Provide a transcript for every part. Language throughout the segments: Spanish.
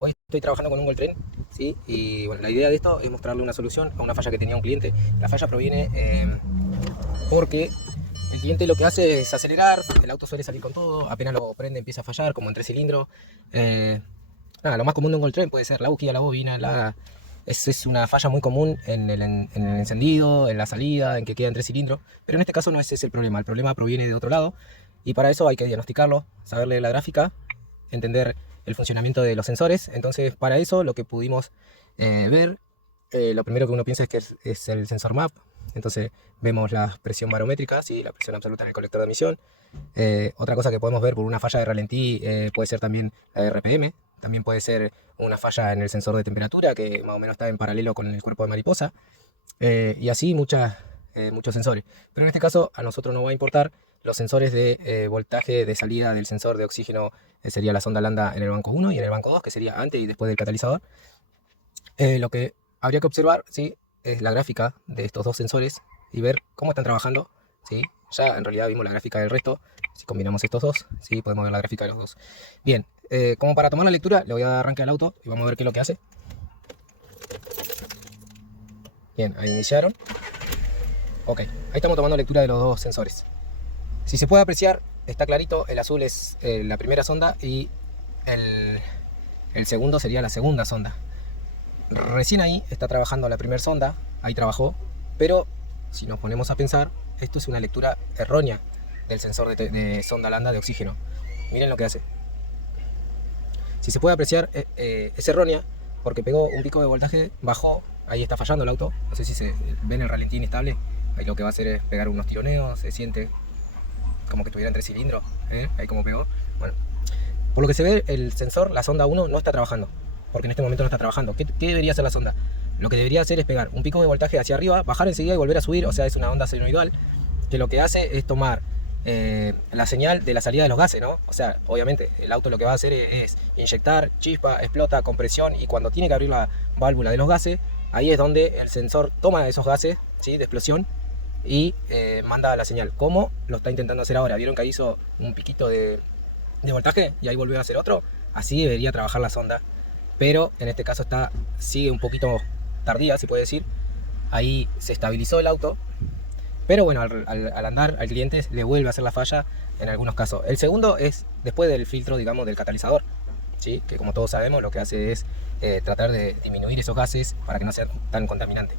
Hoy estoy trabajando con un Goldtrain, ¿sí? Y bueno, la idea de esto es mostrarle una solución a una falla que tenía un cliente. La falla proviene porque el cliente lo que hace es acelerar, el auto suele salir con todo, apenas lo prende empieza a fallar, como en 3 cilindros. Nada, lo más común de un Goldtrain puede ser la bujía, la bobina, es una falla muy común en el encendido, en la salida, en que queda en 3 cilindros. Pero en este caso no ese es el problema proviene de otro lado. Y para eso hay que diagnosticarlo, saberle la gráfica, entender el funcionamiento de los sensores. Entonces, para eso lo que pudimos ver, lo primero que uno piensa es que es el sensor MAP. Entonces vemos la presión barométrica, ¿sí? La presión absoluta en el colector de emisión. Otra cosa que podemos ver por una falla de ralentí puede ser también la de RPM. También puede ser una falla en el sensor de temperatura, que más o menos está en paralelo con el cuerpo de mariposa. Y así muchos sensores. Pero en este caso a nosotros nos va a importar los sensores de voltaje de salida del sensor de oxígeno, sería la sonda lambda en el banco 1 y en el banco 2, que sería antes y después del catalizador. Lo que habría que observar, ¿sí?, es la gráfica de estos dos sensores y ver cómo están trabajando, ¿sí? Ya en realidad vimos la gráfica del resto. Si combinamos estos dos, ¿sí?, podemos ver la gráfica de los dos. Bien, como para tomar la lectura, le voy a dar arranque al auto y vamos a ver qué es lo que hace. Bien, ahí iniciaron. Ok, ahí estamos tomando lectura de los dos sensores. Si se puede apreciar, está clarito, el azul es la primera sonda y el segundo sería la segunda sonda. Recién ahí está trabajando la primera sonda, ahí trabajó, pero si nos ponemos a pensar, esto es una lectura errónea del sensor de sonda lambda de oxígeno. Miren lo que hace. Si se puede apreciar, es errónea porque pegó un pico de voltaje, bajó, ahí está fallando el auto. No sé si se ven el ralentí inestable, ahí lo que va a hacer es pegar unos tironeos, se siente como que tuviera en 3 cilindros, ahí como pegó. Bueno, por lo que se ve, el sensor, la sonda 1, no está trabajando, porque en este momento no está trabajando. ¿Qué debería hacer la sonda? Lo que debería hacer es pegar un pico de voltaje hacia arriba, bajar enseguida y volver a subir. O sea, es una onda senoidal que lo que hace es tomar la señal de la salida de los gases, ¿no? O sea, obviamente el auto lo que va a hacer es inyectar, chispa, explota, compresión, y cuando tiene que abrir la válvula de los gases, ahí es donde el sensor toma esos gases, ¿sí?, de explosión, y manda la señal, como lo está intentando hacer ahora. ¿Vieron que ahí hizo un piquito de voltaje y ahí volvió a hacer otro? Así debería trabajar la sonda, pero en este caso sigue un poquito tardía, se puede decir. Ahí se estabilizó el auto, pero bueno, al andar al cliente le vuelve a hacer la falla en algunos casos. El segundo es después del filtro, digamos, del catalizador, ¿sí?, que como todos sabemos lo que hace es tratar de disminuir esos gases para que no sea tan contaminante.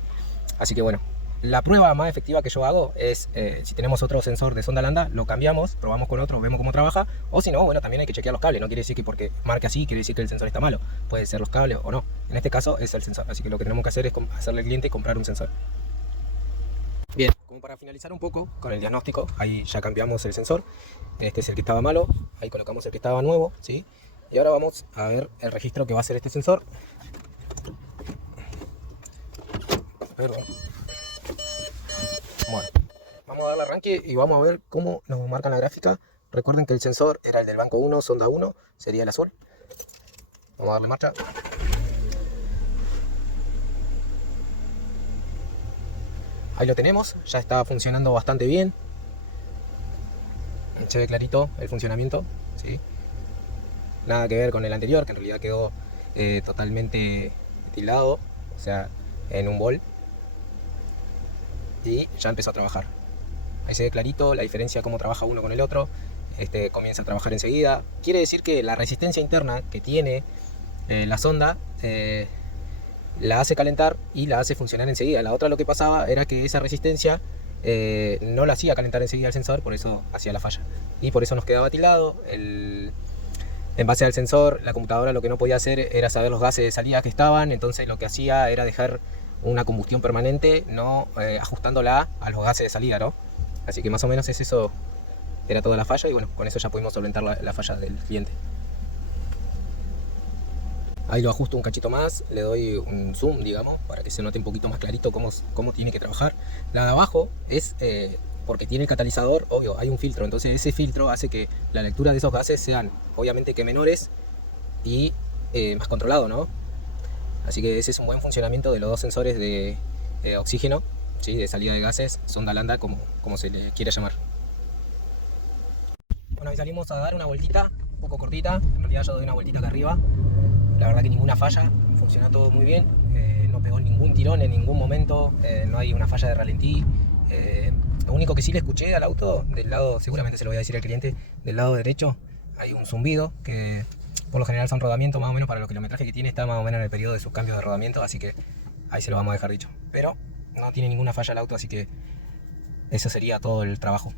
Así que bueno, la prueba más efectiva que yo hago es, si tenemos otro sensor de sonda lambda, lo cambiamos, probamos con otro, vemos cómo trabaja. O si no, bueno, también hay que chequear los cables. No quiere decir que porque marque así, quiere decir que el sensor está malo. Puede ser los cables o no. En este caso es el sensor. Así que lo que tenemos que hacer es hacerle al cliente comprar un sensor. Bien, como para finalizar un poco con el diagnóstico, ahí ya cambiamos el sensor. Este es el que estaba malo, ahí colocamos el que estaba nuevo, ¿sí? Y ahora vamos a ver el registro que va a hacer este sensor. Perdón. Bueno, vamos a darle arranque y vamos a ver cómo nos marca la gráfica. Recuerden que el sensor era el del banco 1, sonda 1, sería el azul. Vamos a darle marcha. Ahí lo tenemos, ya está funcionando bastante bien. Se ve clarito el funcionamiento, ¿sí? Nada que ver con el anterior, que en realidad quedó totalmente tildado, o sea, en un bol. Y ya empezó a trabajar. Ahí se ve clarito la diferencia, cómo trabaja uno con el otro. Este comienza a trabajar enseguida. Quiere decir que la resistencia interna que tiene la sonda la hace calentar y la hace funcionar enseguida. La otra, lo que pasaba era que esa resistencia no la hacía calentar enseguida el sensor, por eso hacía la falla. Y por eso nos quedaba tildado. En base al sensor, la computadora lo que no podía hacer era saber los gases de salida que estaban, entonces lo que hacía era dejar una combustión permanente, no ajustándola a los gases de salida, ¿no? Así que más o menos eso era toda la falla, y bueno, con eso ya pudimos solventar la falla del cliente. Ahí lo ajusto un cachito más, le doy un zoom, digamos, para que se note un poquito más clarito cómo tiene que trabajar. La de abajo es porque tiene el catalizador, obvio, hay un filtro, entonces ese filtro hace que la lectura de esos gases sean, obviamente, que menores y más controlado, ¿no? Así que ese es un buen funcionamiento de los dos sensores de oxígeno, ¿sí?, de salida de gases, sonda lambda, como se le quiere llamar. Bueno, ahí salimos a dar una vueltita, un poco cortita, en realidad yo doy una vueltita acá arriba. la verdad que ninguna falla, funcionó todo muy bien, no pegó ningún tirón en ningún momento, no hay una falla de ralentí. Lo único que sí le escuché al auto, del lado, seguramente se lo voy a decir al cliente, del lado derecho hay un zumbido que por lo general son rodamientos, más o menos para los kilometrajes que tiene, está más o menos en el periodo de sus cambios de rodamiento, así que ahí se lo vamos a dejar dicho. Pero no tiene ninguna falla el auto, así que eso sería todo el trabajo.